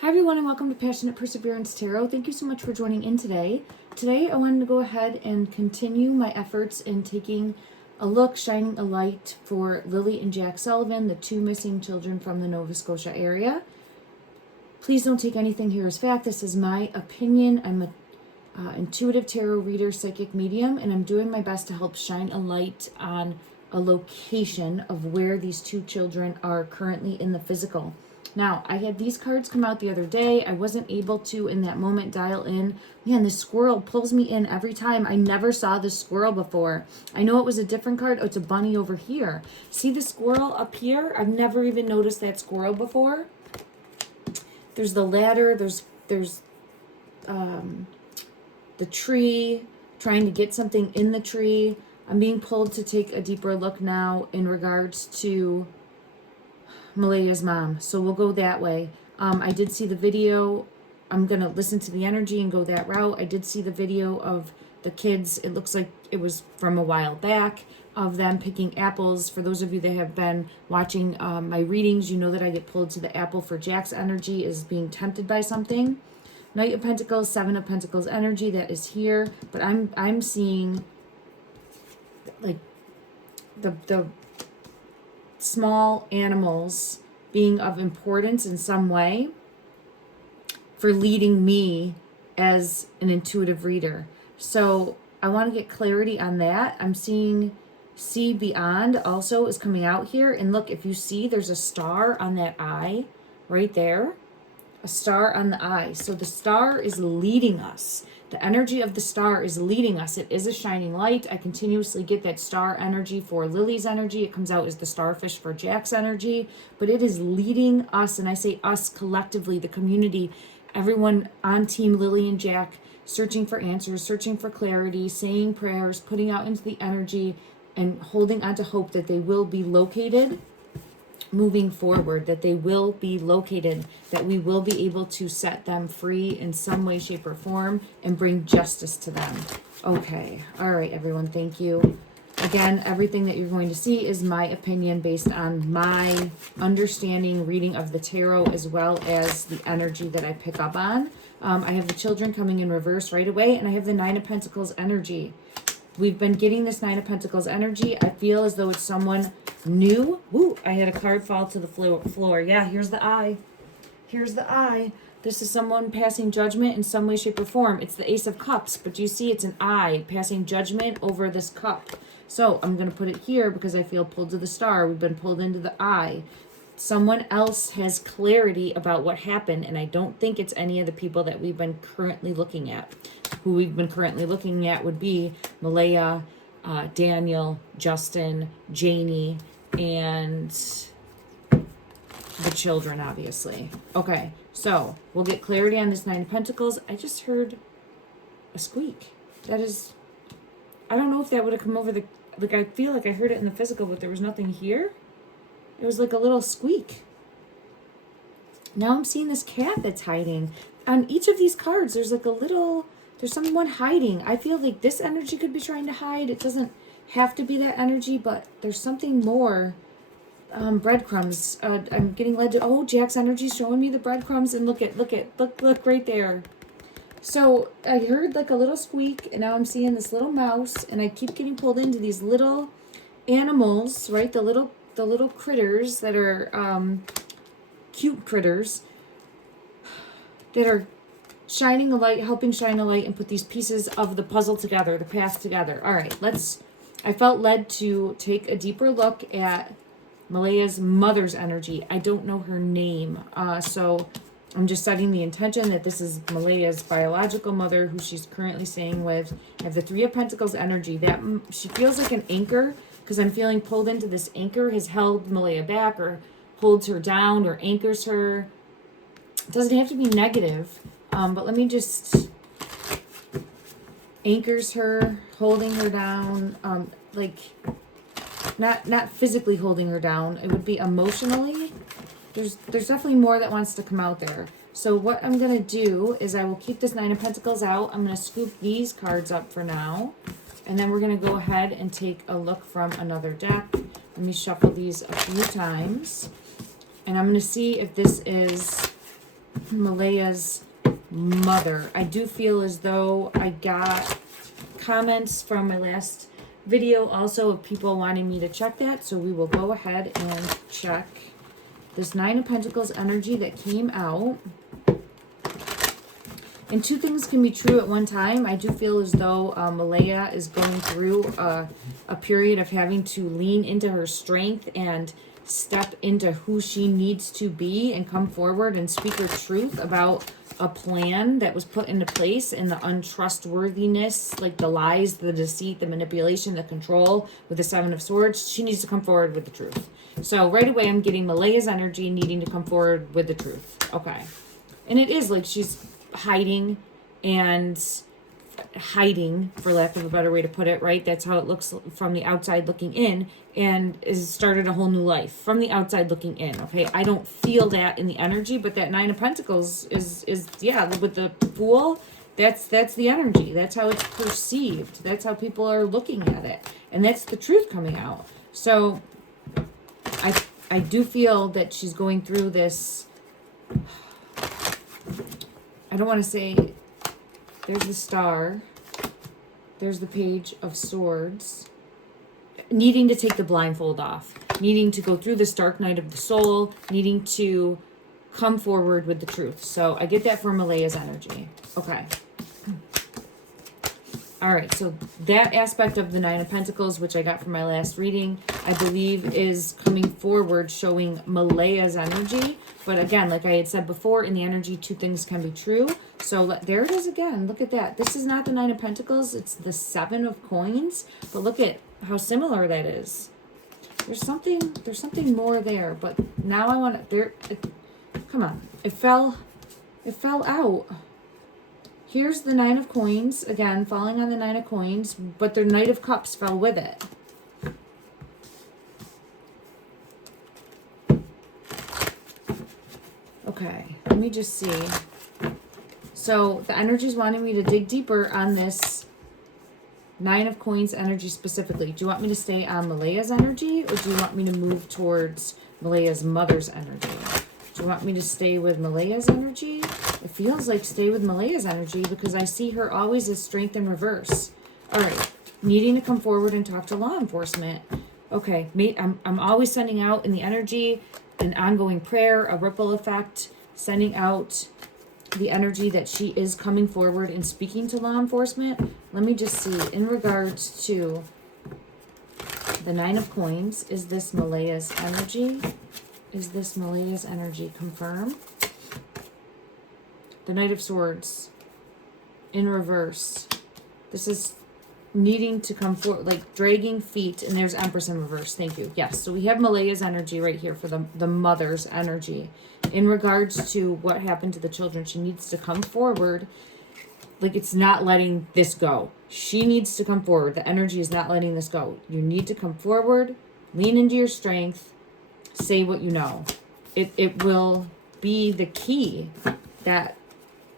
Hi everyone and welcome to Passionate Perseverance Tarot. Thank you so much for joining in today. Today I wanted to go ahead and continue my efforts in taking a look, shining a light for Lilly and Jack Sullivan, the two missing children from the Nova Scotia area. Please don't take anything here as fact. This is my opinion. I'm a intuitive tarot reader, psychic medium, and I'm doing my best to help shine a light on a location of where these two children are currently in the physical. Now, I had these cards come out the other day. I wasn't able to, in that moment, dial in. Man, this squirrel pulls me in every time. I never saw this squirrel before. I know it was a different card. Oh, it's a bunny over here. See the squirrel up here? I've never even noticed that squirrel before. There's the ladder. There's the tree, trying to get something in the tree. I'm being pulled to take a deeper look now in regards to Malaya's mom. So we'll go that way. I did see the video. I'm going to listen to the energy and go that route. I did see the video of the kids. It looks like it was from a while back of them picking apples. For those of you that have been watching my readings, you know that I get pulled to the apple for Jack's energy is being tempted by something. Knight of Pentacles, Seven of Pentacles energy that is here. But I'm seeing like the small animals being of importance in some way for leading me as an intuitive reader. So I want to get clarity on that. I'm seeing see beyond also is coming out here. And look, if you see, there's a star on that eye right there. A star on the eye. So the star is leading us. The energy of the star is leading us. It is a shining light. I continuously get that star energy for Lily's energy. It comes out as the starfish for Jack's energy. But it is leading us, and I say us collectively, the community, everyone on Team Lily and Jack, searching for answers, searching for clarity, saying prayers, putting out into the energy, and holding on to hope that they will be located moving forward, that they will be located, that we will be able to set them free in some way, shape, or form and bring justice to them. Okay. All right, everyone. Thank you. Again, everything that you're going to see is my opinion based on my understanding, reading of the tarot, as well as the energy that I pick up on. I have the children coming in reverse right away, and I have the Nine of Pentacles energy. We've been getting this Nine of Pentacles energy. I feel as though it's someone new. Ooh, I had a card fall to the floor. Yeah, here's the eye. Here's the eye. This is someone passing judgment in some way, shape, or form. It's the Ace of Cups, but you see it's an eye passing judgment over this cup. So I'm going to put it here because I feel pulled to the star. We've been pulled into the eye. Someone else has clarity about what happened, and I don't think it's any of the people that we've been currently looking at. Who we've been currently looking at would be Malaya, Daniel, Justin, Jennie, and the children, obviously. Okay, so we'll get clarity on this Nine of Pentacles. I just heard a squeak. That is, I don't know if that would have come over the, like I feel like I heard it in the physical, but there was nothing here. It was like a little squeak. Now I'm seeing this cat that's hiding. On each of these cards, there's like a little, there's someone hiding. I feel like this energy could be trying to hide. It doesn't have to be that energy, but there's something more. Breadcrumbs. I'm getting led to, oh, Jack's energy showing me the breadcrumbs, and look right there. So I heard like a little squeak, and now I'm seeing this little mouse, and I keep getting pulled into these little animals, right? The little critters that are cute critters that are shining a light, helping shine a light and put these pieces of the puzzle together, the path together. All right, I felt led to take a deeper look at Malaya's mother's energy. I don't know her name, so I'm just setting the intention that this is Malaya's biological mother, who she's currently staying with. I have the Three of Pentacles energy. That she feels like an anchor, because I'm feeling pulled into this anchor, has held Malaya back or holds her down or anchors her. It doesn't have to be negative, but let me just, anchors her, holding her down, like not physically holding her down. It would be emotionally. There's definitely more that wants to come out there. So what I'm going to do is I will keep this Nine of Pentacles out. I'm going to scoop these cards up for now. And then we're going to go ahead and take a look from another deck. Let me shuffle these a few times. And I'm going to see if this is Malaya's mother. I do feel as though I got comments from my last video also of people wanting me to check that, so we will go ahead and check this Nine of Pentacles energy that came out. And two things can be true at one time. I do feel as though Malaya is going through a period of having to lean into her strength and step into who she needs to be and come forward and speak her truth about a plan that was put into place, and the untrustworthiness, like the lies, the deceit, the manipulation, the control with the Seven of Swords. She needs to come forward with the truth. So right away I'm getting Malaya's energy needing to come forward with the truth. Okay. And it is like she's hiding, for lack of a better way to put it, right? That's how it looks from the outside looking in, and is started a whole new life from the outside looking in. Okay, I don't feel that in the energy, but that Nine of Pentacles is yeah, with the Fool, that's the energy. That's how it's perceived. That's how people are looking at it, and that's the truth coming out. So I do feel that she's going through this. I don't want to say, there's the Star, there's the Page of Swords, needing to take the blindfold off, needing to go through this dark night of the soul, needing to come forward with the truth. So I get that from Malaya's energy. Okay. All right, so that aspect of the Nine of Pentacles, which I got from my last reading, I believe is coming forward, showing Malaya's energy. But again, like I had said before, in the energy, two things can be true. So there it is again. Look at that. This is not the Nine of Pentacles. It's the Seven of Coins. But look at how similar that is. There's something more there. But now I want to... come on. It fell out. Here's the Nine of Coins, again, falling on the Nine of Coins, but the Knight of Cups fell with it. Okay, let me just see. So the energy is wanting me to dig deeper on this Nine of Coins energy specifically. Do you want me to stay on Malaya's energy, or do you want me to move towards Malaya's mother's energy? Do you want me to stay with Malaya's energy? It feels like stay with Malaya's energy because I see her always as strength in reverse. All right, needing to come forward and talk to law enforcement. Okay, I'm always sending out in the energy an ongoing prayer, a ripple effect, sending out the energy that she is coming forward and speaking to law enforcement. Let me just see, in regards to the Nine of Coins, is this Malaya's energy? Is this Malaya's energy? Confirm. The Knight of Swords in reverse. This is needing to come forward, like dragging feet, and there's Empress in reverse. Thank you. Yes, so we have Malaya's energy right here for the mother's energy. In regards to what happened to the children, she needs to come forward. Like, it's not letting this go. She needs to come forward. The energy is not letting this go. You need to come forward, lean into your strength, say what you know. It will be the key that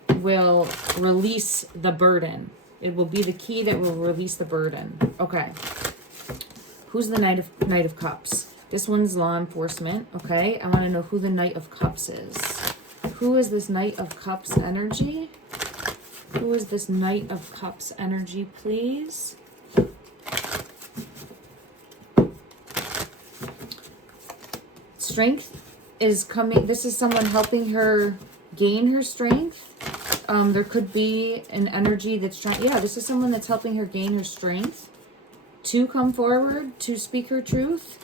will release the burden. It will be the key that will release the burden. Okay. Who's the Knight of Cups? This one's law enforcement. Okay. I want to know who the Knight of Cups is. Who is this Knight of Cups energy? Who is this Knight of Cups energy, please? Strength is coming. This is someone helping her gain her strength. There could be an energy that's trying... Yeah, this is someone that's helping her gain her strength to come forward, to speak her truth.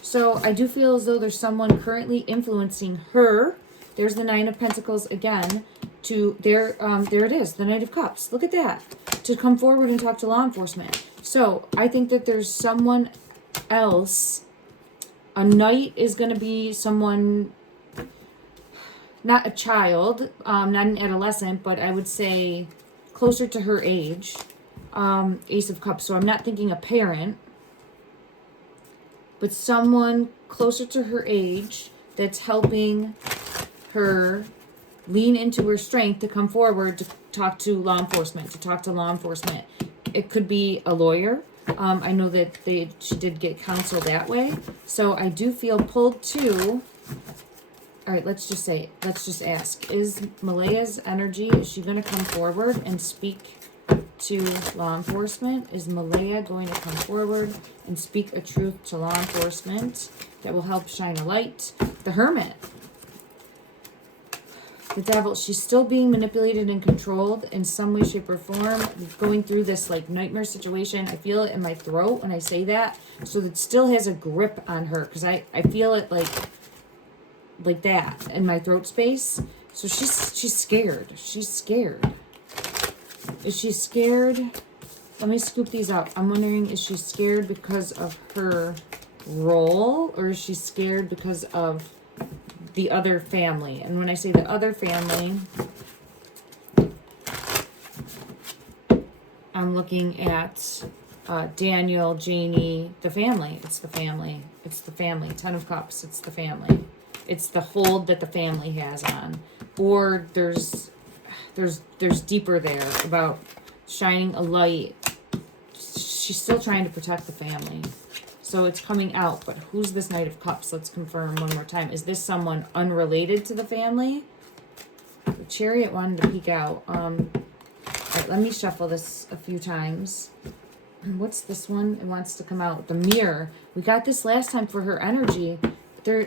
So I do feel as though there's someone currently influencing her. There's the Nine of Pentacles again. There it is, the Knight of Cups. Look at that. To come forward and talk to law enforcement. So I think that there's someone else. A knight is going to be someone... Not a child, not an adolescent, but I would say closer to her age. Ace of Cups. So I'm not thinking a parent, but someone closer to her age that's helping her lean into her strength to come forward to talk to law enforcement, It could be a lawyer. I know that she did get counsel that way. So I do feel pulled to All right, let's just ask, is Malaya's energy, is she going to come forward and speak to law enforcement? Is Malaya going to come forward and speak a truth to law enforcement that will help shine a light? The Hermit. The Devil, she's still being manipulated and controlled in some way, shape, or form. Going through this like nightmare situation. I feel it in my throat when I say that. So it still has a grip on her because I feel it like that in my throat space. So she's scared. She's scared. Is she scared? Let me scoop these up. I'm wondering, is she scared because of her role, or is she scared because of the other family? And when I say the other family, I'm looking at Daniel, Jennie, the family. It's the family. It's the family. 10 of Cups. It's the family. It's the hold that the family has on. Or there's deeper there about shining a light. She's still trying to protect the family. So it's coming out, but who's this Knight of Cups? Let's confirm one more time. Is this someone unrelated to the family? The Chariot wanted to peek out. All right, let me shuffle this a few times. What's this one? It wants to come out. The Mirror. We got this last time for her energy. There,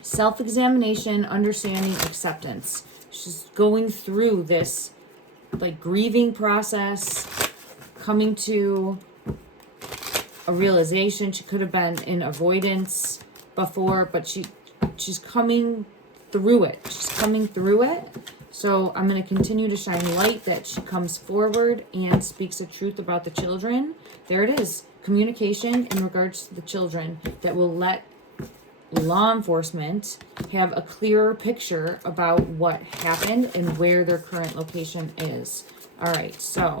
self-examination, understanding, acceptance. She's going through this like grieving process, coming to a realization. She could have been in avoidance before, but she's coming through it. She's coming through it. So I'm going to continue to shine light that she comes forward and speaks the truth about the children. There it is. Communication in regards to the children that will let law enforcement have a clearer picture about what happened and where their current location is. All right, so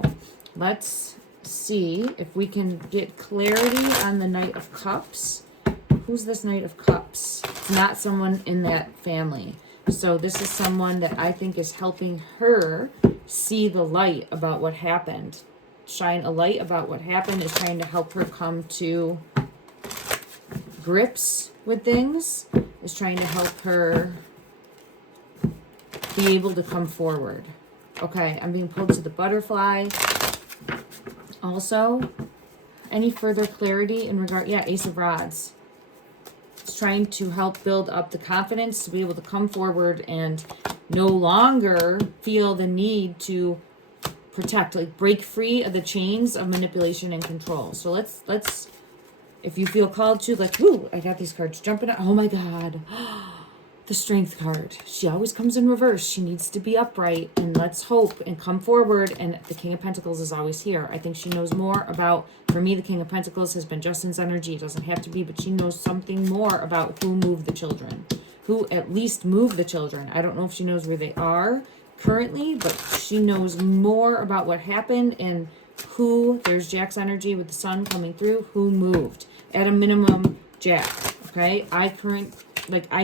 let's see if we can get clarity on the Knight of Cups. Who's this Knight of Cups? It's not someone in that family. So this is someone that I think is helping her see the light about what happened. Shine a light about what happened, is trying to help her come to grips with things, is trying to help her be able to come forward. Okay, I'm being pulled to the Butterfly. Also, any further clarity in regard, yeah, Ace of Rods. It's trying to help build up the confidence to be able to come forward and no longer feel the need to protect, like break free of the chains of manipulation and control. So let's if you feel called to, like, ooh, I got these cards jumping out. Oh my God. The Strength card. She always comes in reverse. She needs to be upright, and let's hope and come forward. And the King of Pentacles is always here. I think she knows more about, for me, the King of Pentacles has been Justin's energy. It doesn't have to be, but she knows something more about who moved the children, who at least moved the children. I don't know if she knows where they are currently, but she knows more about what happened and who, there's Jack's energy with the sun coming through, who moved. At a minimum, Jack. Okay, I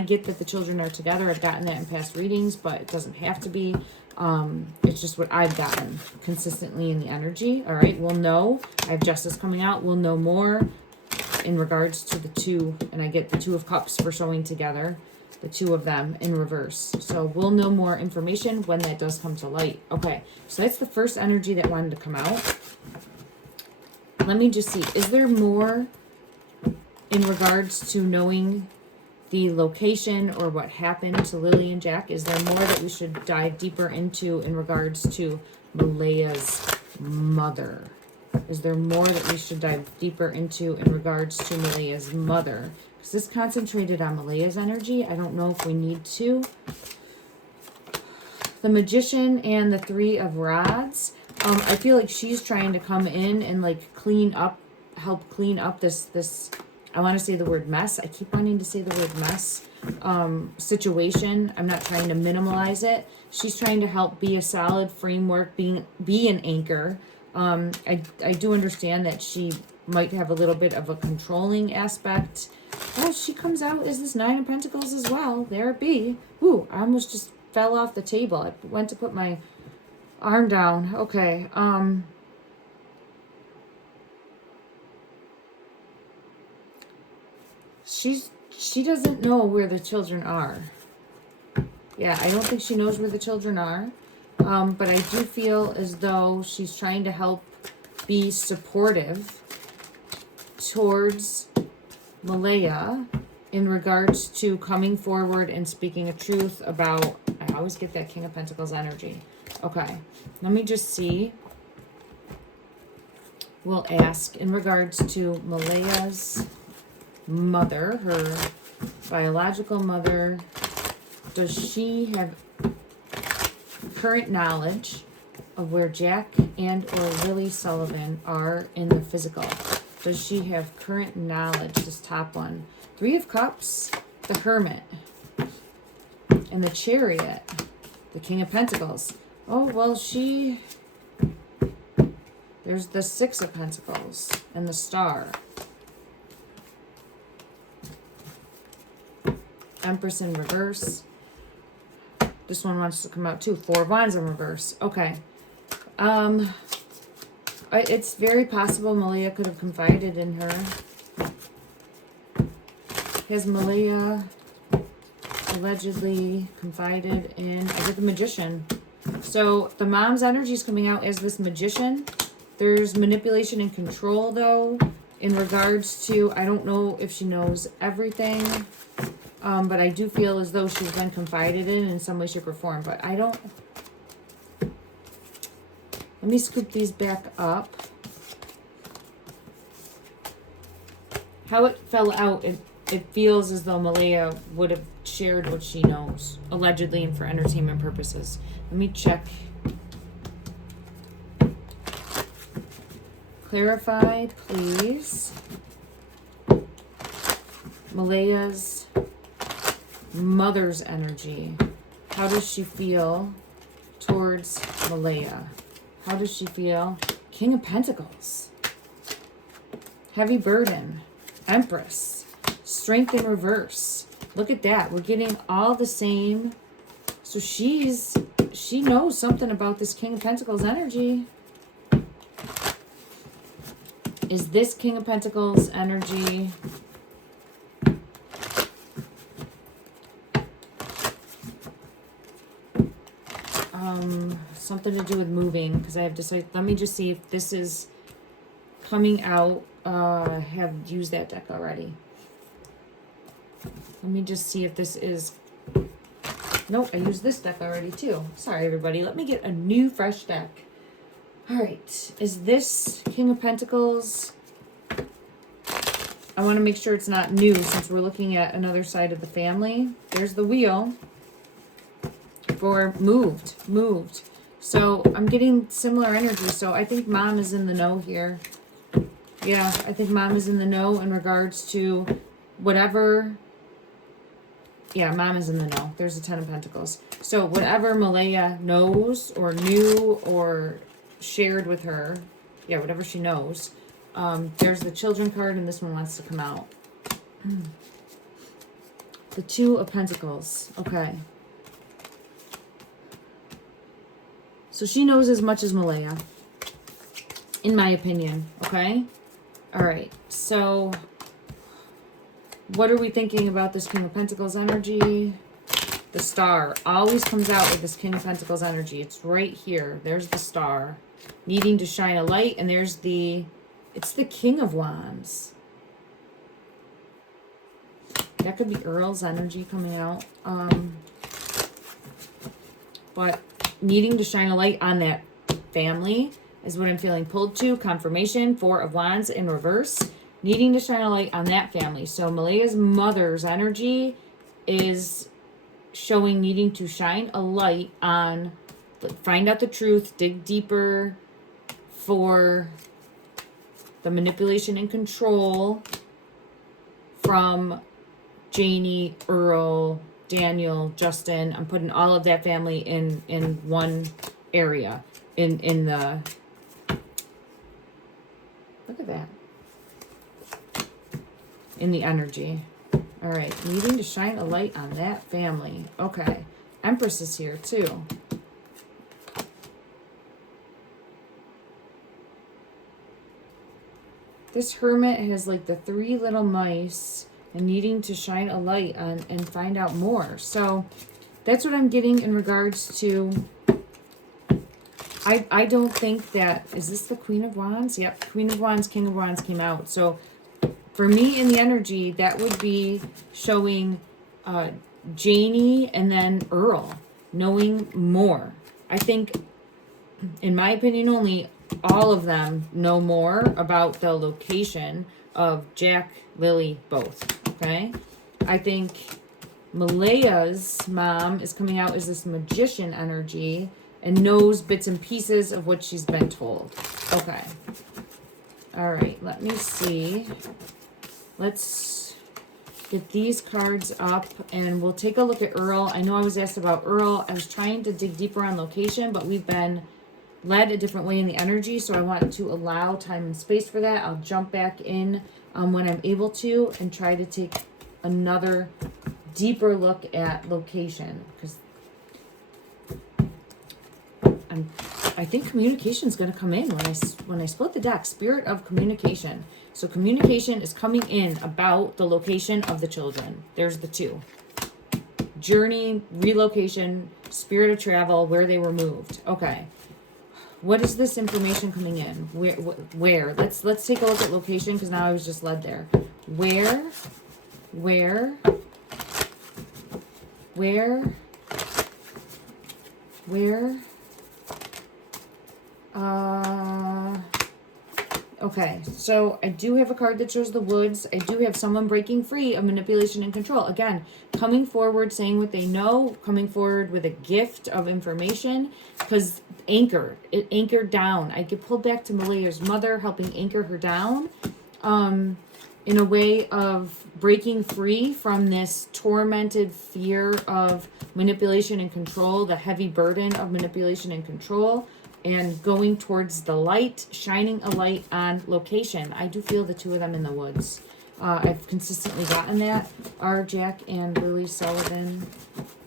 get that the children are together. I've gotten that in past readings, but it doesn't have to be. It's just what I've gotten consistently in the energy. All right, we'll know. I have Justice coming out. We'll know more in regards to the two, and I get the Two of Cups for showing together, the two of them in reverse. So we'll know more information when that does come to light. Okay, so that's the first energy that wanted to come out. Let me just see. Is there more in regards to knowing the location or what happened to Lilly and Jack? Is there more that we should dive deeper into in regards to Malaya's mother? Is there more that we should dive deeper into in regards to Malaya's mother? Because this concentrated on Malaya's energy. I don't know if we need to. The Magician and the Three of Rods. I feel like she's trying to come in and like clean up, help clean up this I want to say the word mess. I keep wanting to say the word mess. Situation. I'm not trying to minimalize it. She's trying to help be a solid framework, be an anchor. I do understand that she might have a little bit of a controlling aspect. Oh, she comes out as this Nine of Pentacles as well. There it be. Ooh, I almost just fell off the table. I went to put my arm down. Okay. She doesn't know where the children are. Yeah, I don't think she knows where the children are. But I do feel as though she's trying to help be supportive towards Malaya in regards to coming forward and speaking a truth about, I always get that King of Pentacles energy. Okay, let me just see. We'll ask in regards to Malaya's mother, her biological mother. Does she have current knowledge of where Jack and or Lilly Sullivan are in the physical? Does she have current knowledge? This top one. 3 of Cups, the Hermit, and the Chariot, the King of Pentacles. Oh, well, there's the 6 of Pentacles and the Star. Empress in reverse. This one wants to come out too. 4 of Wands in reverse. Okay. It's very possible Malaya could have confided in her. Has Malaya allegedly confided in, I get the Magician. So the mom's energy is coming out as this Magician. There's manipulation and control though, in regards to, I don't know if she knows everything, but I do feel as though she's been confided in some way, shape, or form. But I don't, let me scoop these back up. How it fell out, it feels as though Malaya would have shared what she knows, allegedly and for entertainment purposes. Let me check. Clarified, please. Malaya's mother's energy. How does she feel towards Malaya? How does she feel? King of Pentacles. Heavy burden. Empress. Strength in reverse. Look at that. We're getting all the same. So she knows something about this King of Pentacles energy. Is this King of Pentacles energy something to do with moving? Because I have decided, let me just see if this is coming out. I have used that deck already. Let me just see if this is, nope, I used this deck already too. Sorry everybody, let me get a new fresh deck. All right, is this King of Pentacles? I want to make sure it's not new since we're looking at another side of the family. There's the wheel for moved. So I'm getting similar energy. So I think mom is in the know here. Yeah, I think mom is in the know in regards to whatever. Yeah, mom is in the know. There's a 10 of Pentacles. So whatever Malaya knows or knew or shared with her, yeah, whatever she knows, there's the children card, and this one wants to come out. The 2 of Pentacles. Okay, so she knows as much as Malaya, in my opinion. Okay, all right, so what are we thinking about this King of Pentacles energy? The Star always comes out with this King of Pentacles energy. It's right here. There's the Star needing to shine a light, and there's it's the King of Wands. That could be Earl's energy coming out. But needing to shine a light on that family is what I'm feeling pulled to. Confirmation, 4 of Wands in reverse. Needing to shine a light on that family. So Malaya's mother's energy is showing needing to shine a light on, find out the truth, dig deeper for the manipulation and control from Jennie, Earl, Daniel, Justin. I'm putting all of that family in one area. In the, look at that. In the energy. All right, needing to shine a light on that family. Okay, Empress is here too. This Hermit has like the 3 little mice and needing to shine a light on and find out more. So that's what I'm getting in regards to. I don't think that, is this the Queen of Wands? Yep, Queen of Wands, King of Wands came out. So for me in the energy, that would be showing Jennie and then Earl knowing more. I think, in my opinion only, all of them know more about the location of Jack, Lilly, both. Okay? I think Malaya's mom is coming out as this magician energy and knows bits and pieces of what she's been told. Okay. All right, let me see. Let's get these cards up and we'll take a look at Earl. I know I was asked about Earl. I was trying to dig deeper on location, but we've been led a different way in the energy, so I want to allow time and space for that. I'll jump back in when I'm able to and try to take another deeper look at location, because I think communication is going to come in when I split the deck. Spirit of communication. So communication is coming in about the location of the children. There's the two. Journey, relocation, spirit of travel, where they were moved. Okay. What is this information coming in? Where? Let's take a look at location, because now I was just led there. Where? Okay, so I do have a card that shows the woods. I do have someone breaking free of manipulation and control. Again, coming forward, saying what they know, coming forward with a gift of information, because it anchored down. I get pulled back to Malaya's mother, helping anchor her down in a way of breaking free from this tormented fear of manipulation and control, the heavy burden of manipulation and control, and going towards the light, shining a light on location. I do feel the two of them in the woods. I've consistently gotten that. Are Jack and Lilly Sullivan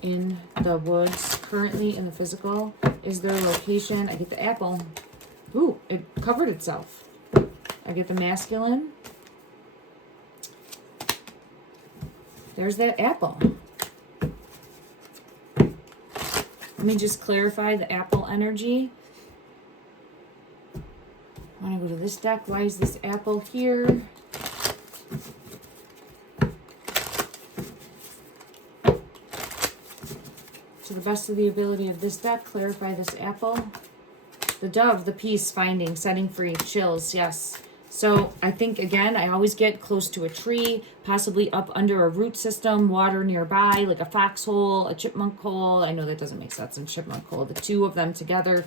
in the woods currently in the physical? Is their location? I get the apple. Ooh, it covered itself. I get the masculine. There's that apple. Let me just clarify the apple energy. I want to go to this deck. Why is this apple here? To the best of the ability of this deck, clarify this apple. The dove, the peace, finding, setting free, chills, yes. So I think, again, I always get close to a tree, possibly up under a root system, water nearby, like a foxhole, a chipmunk hole. I know that doesn't make sense in chipmunk hole. The two of them together,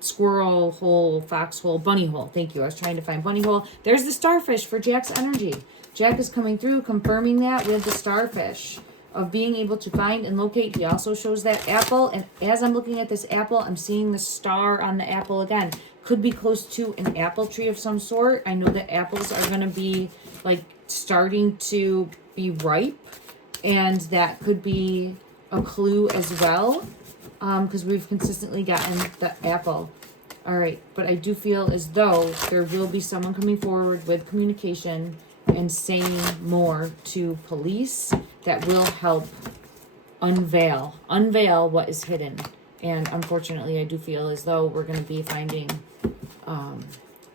squirrel hole, foxhole, bunny hole. Thank you. I was trying to find bunny hole. There's the starfish for Jack's energy. Jack is coming through, confirming that with the starfish of being able to find and locate. He also shows that apple, and as I'm looking at this apple, I'm seeing the star on the apple again. Could be close to an apple tree of some sort. I know that apples are going to be like starting to be ripe, and that could be a clue as well, because we've consistently gotten the apple. All right, but I do feel as though there will be someone coming forward with communication and saying more to police that will help unveil what is hidden. And unfortunately, I do feel as though we're going to be finding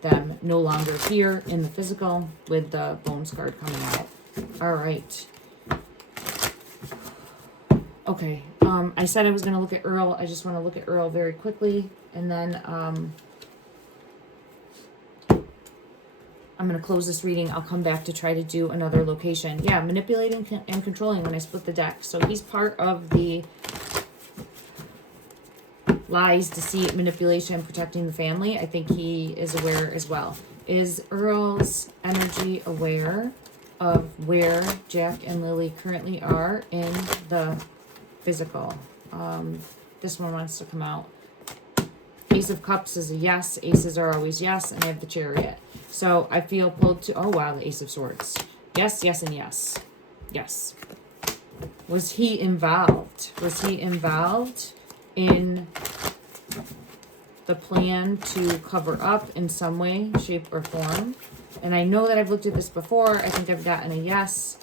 them no longer here in the physical with the bones card coming out. All right. Okay. I said I was going to look at Earl. I just want to look at Earl very quickly. And then I'm going to close this reading. I'll come back to try to do another location. Yeah, manipulating and controlling when I split the deck. So he's part of the lies, deceit, manipulation, protecting the family. I think he is aware as well. Is Earl's energy aware of where Jack and Lilly currently are in the physical? This one wants to come out. Ace of Cups is a yes. Aces are always yes. And I have the Chariot. So I feel pulled to, oh wow, the Ace of Swords. Yes, yes, and yes. Yes. Was he involved? Was he involved in the plan to cover up in some way, shape, or form? And I know that I've looked at this before. I think I've gotten a yes.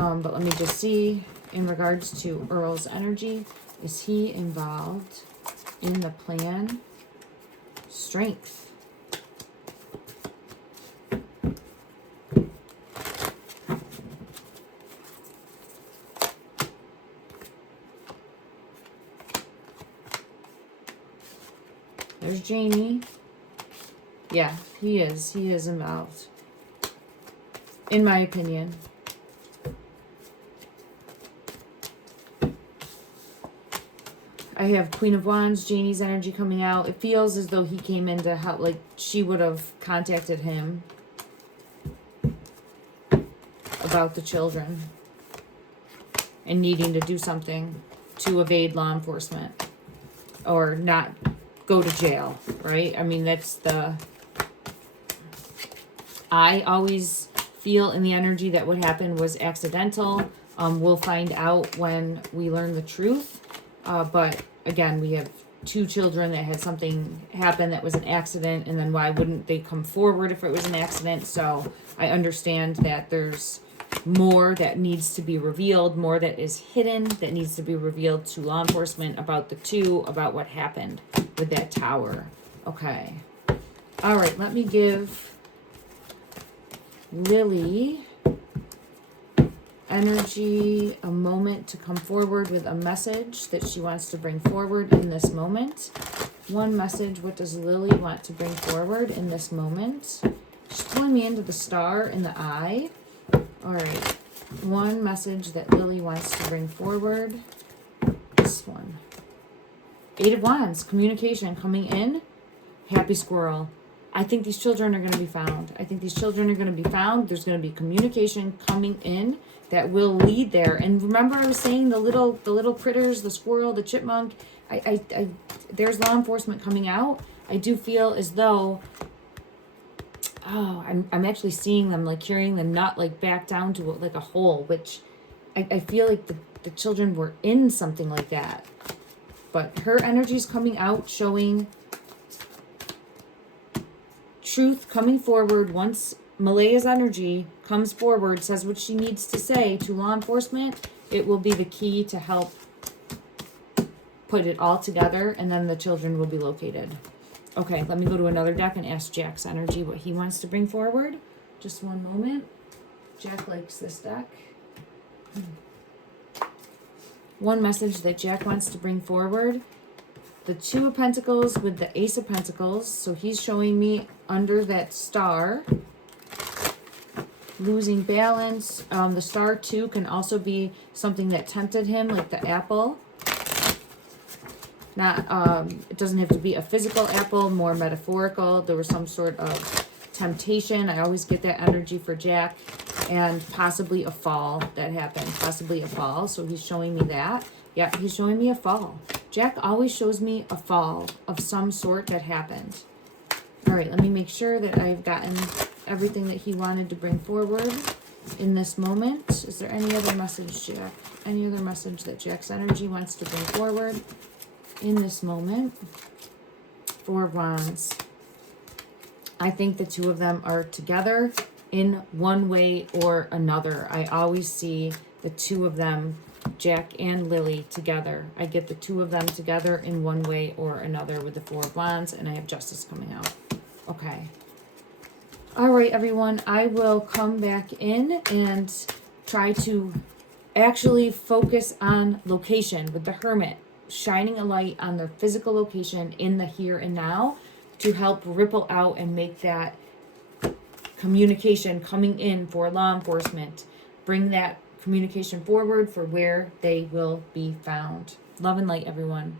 But let me just see in regards to Earl's energy. Is he involved in the plan? Strength. There's Jennie. Yeah, he is. He is involved. In my opinion. I have Queen of Wands, Jennie's energy coming out. It feels as though he came in to help, like she would have contacted him about the children and needing to do something to evade law enforcement or not go to jail, right? I mean, that's the... I always feel in the energy that what happened was accidental. We'll find out when we learn the truth. But again, we have 2 children that had something happen that was an accident, and then why wouldn't they come forward if it was an accident? So I understand that there's more that needs to be revealed, more that is hidden that needs to be revealed to law enforcement about the 2, about what happened with that tower. Okay. All right, let me give Lilly energy a moment to come forward with a message that she wants to bring forward in this moment. One message. What does Lilly want to bring forward in this moment? She's pulling me into the star in the eye. All right. One message that Lilly wants to bring forward. This one. 8 of Wands. Communication coming in. Happy squirrel. I think these children are going to be found. I think these children are going to be found. There's going to be communication coming in that will lead there. And remember, I was saying the little critters, the squirrel, the chipmunk. There's law enforcement coming out. I do feel as though, I'm actually seeing them, like carrying the nut like back down to like a hole, which I feel like the children were in something like that. But her energy is coming out, showing truth coming forward. Once Malaya's energy comes forward, says what she needs to say to law enforcement, it will be the key to help put it all together, and then the children will be located. Okay, let me go to another deck and ask Jack's energy what he wants to bring forward. Just one moment. Jack likes this deck. One message that Jack wants to bring forward. The 2 of Pentacles with the Ace of Pentacles. So he's showing me under that star. Losing balance. The star 2 can also be something that tempted him, like the apple. Not, it doesn't have to be a physical apple, more metaphorical. There was some sort of temptation. I always get that energy for Jack. And possibly a fall that happened. Possibly a fall. So he's showing me that. Yeah, he's showing me a fall. Jack always shows me a fall of some sort that happened. All right, let me make sure that I've gotten everything that he wanted to bring forward in this moment. Is there any other message, Jack? Any other message that Jack's energy wants to bring forward in this moment? 4 of Wands. I think the 2 of them are together in one way or another. I always see the 2 of them, Jack and Lilly, together. I get the 2 of them together in one way or another with the 4 of Wands, and I have Justice coming out. Okay. All right, everyone. I will come back in and try to actually focus on location with the Hermit, shining a light on their physical location in the here and now to help ripple out and make that communication coming in for law enforcement. Bring that communication forward for where they will be found. Love and light, everyone.